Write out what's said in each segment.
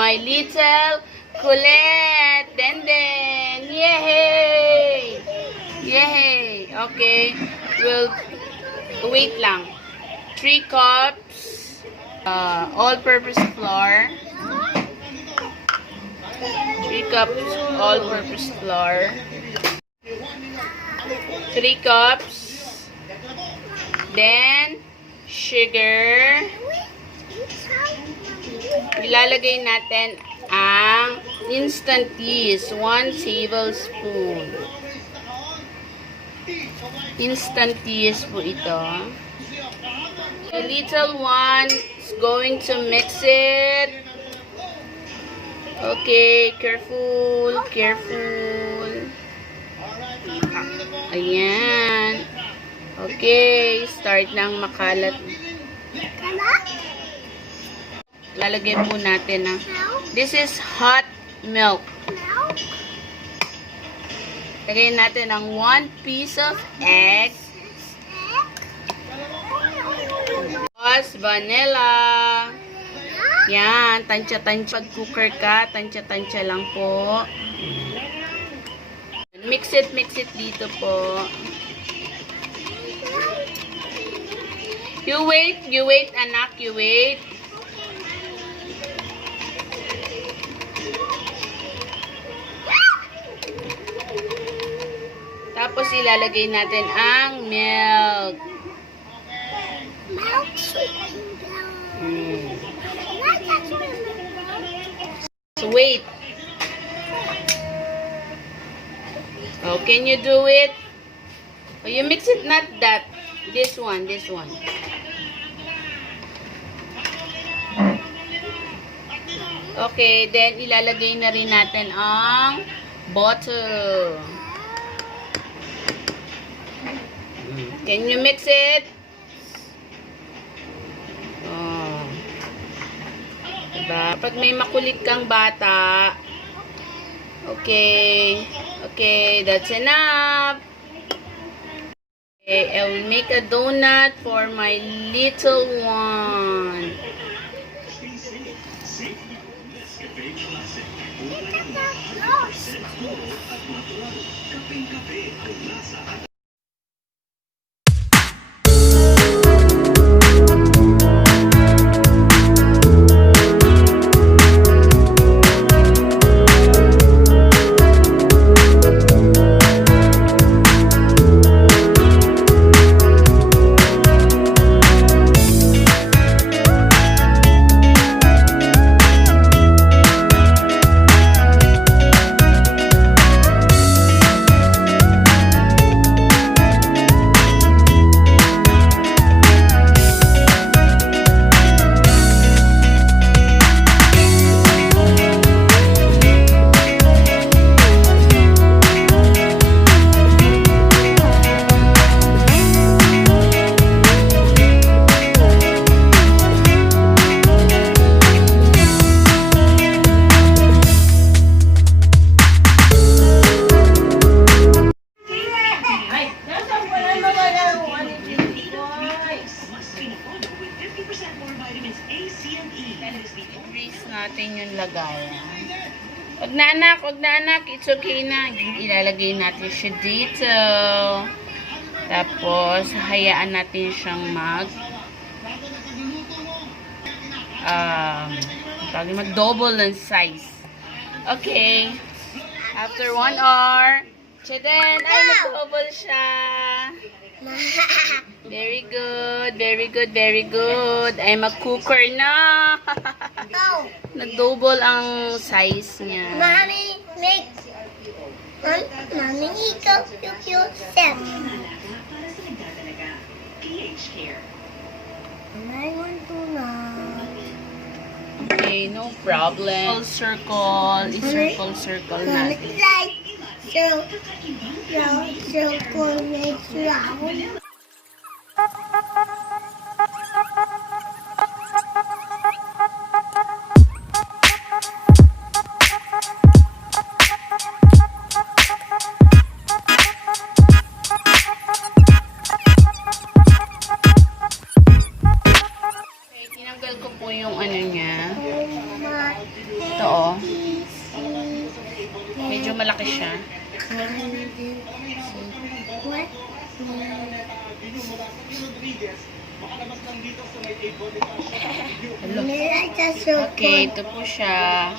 my little Colette. Denden. Yay! Yay! Okay. We'll wait lang. 3 cups all-purpose flour. 3 cups all-purpose flour. 3 cups. Then, sugar. Ilalagay natin ang instant yeast. 1 tablespoon. Instant yeast po ito. The little one is going to mix it. Okay, careful, careful. Ayan. Okay, start nang makalat. Lalagay po natin ng this is hot milk. Lagay natin ng 1 piece of egg. Tapos vanilla. Yan, tansya-tansya. Pag cooker ka, tansya-tansya lang po. Mix it dito po. You wait, anak, you wait. Tapos ilalagay natin ang milk. So wait. Oh, can you do it? Oh, you mix it, not that. This one. Okay, then ilalagay na rin natin ang butter. Can you mix it? Oh. Diba? Pag may makulit kang bata, okay, that's enough. Okay, I will make a donut for my little one. Grease natin yung lagayan. Wag na anak, it's okay na. Ilalagay natin siya dito. Tapos, hayaan natin siyang mag-double ng size. Okay. After 1 hour, then, ay, nag-double siya. Very good. Ay, mag-cooker na. Nag-double ang size niya. Mommy, ikaw yourself. I want to know. Okay, no problem. Circle natin. Circle makes round. Tinanggal ko po yung ano niya. Medyo malaki siya. What? Hello. Okay, Okay, ito po siya.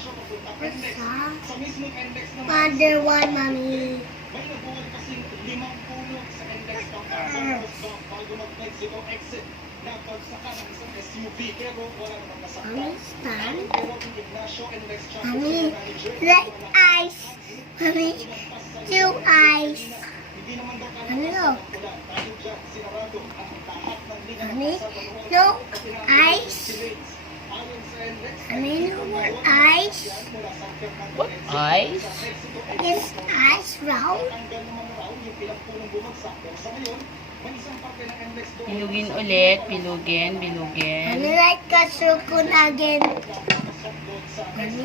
Mother one, mommy. Mommy, stand. Mommy, like ice. Mommy, two ice. Ano? Mommy, no ice. Mommy, no more ice. What? Ice? Is ice round? Pilugin ulit. Pilugin. Ano like kasukun again?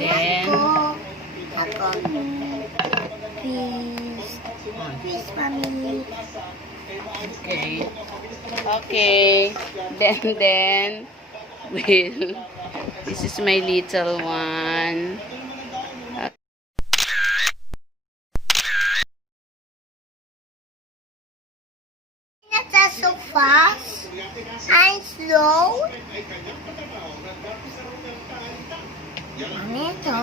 Then, Ako. Peace. Peace, mommy. okay. Okay. Then, this is my little one. Not so fast. I'm slow. Ito.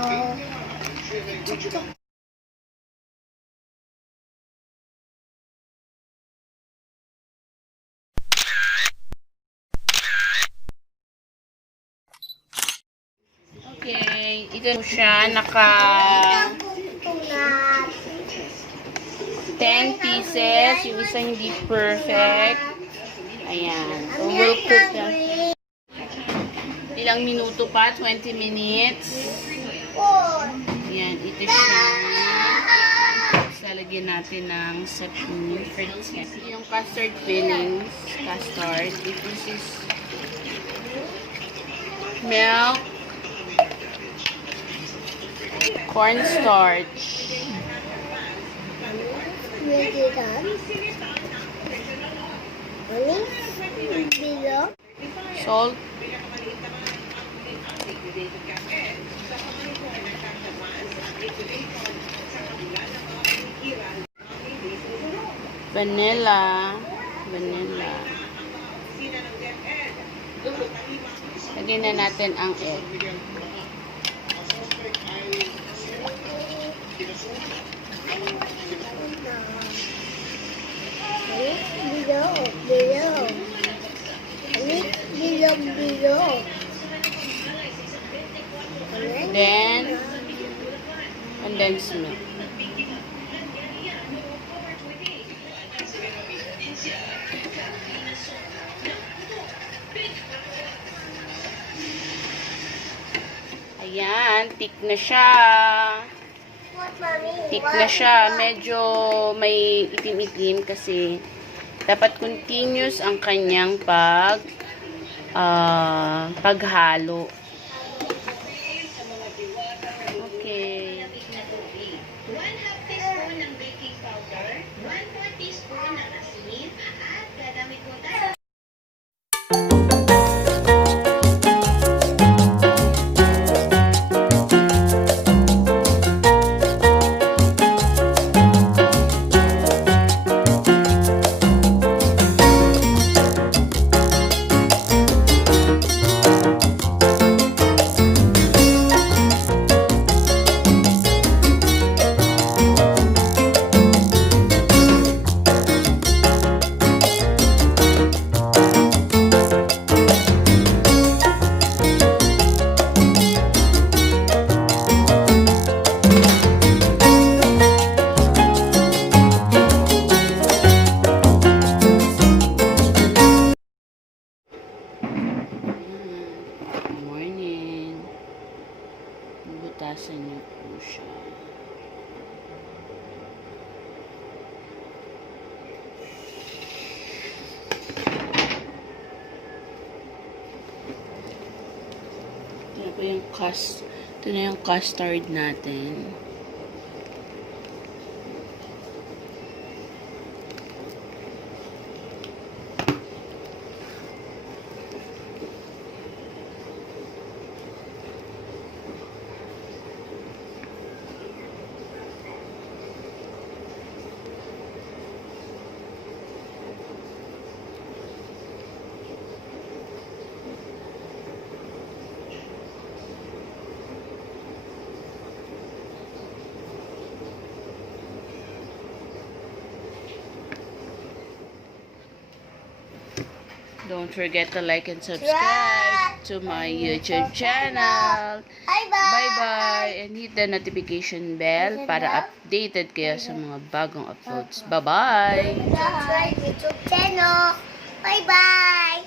Okay. Ito siya. Naka 10 pieces. Yung isa hindi perfect. Ayan. So, we'll cook that. Ilang minuto pa? 20 minutes. Ayan. Ito siya. Lalagyan natin ng sapin. Yung custard fillings. Custard. This is milk. Cornstarch. Salt. Vanilla. Lagyan na natin ang egg. Below. Then, condensed milk. Ayan, thick na siya. Thick na siya. Medyo may itim-itim kasi dapat continuous ang kanyang paghalo. Okay. 1/2 teaspoon ng baking powder, 1/4 teaspoon ng asin, at gagamit po tayo. Butasan niyo po siya. Ito na yung custard natin. Don't forget to like and subscribe to my YouTube channel. Bye-bye. Bye-bye! And hit the notification bell para updated kayo sa mga bagong uploads. Bye-bye! Subscribe YouTube channel. Bye-bye.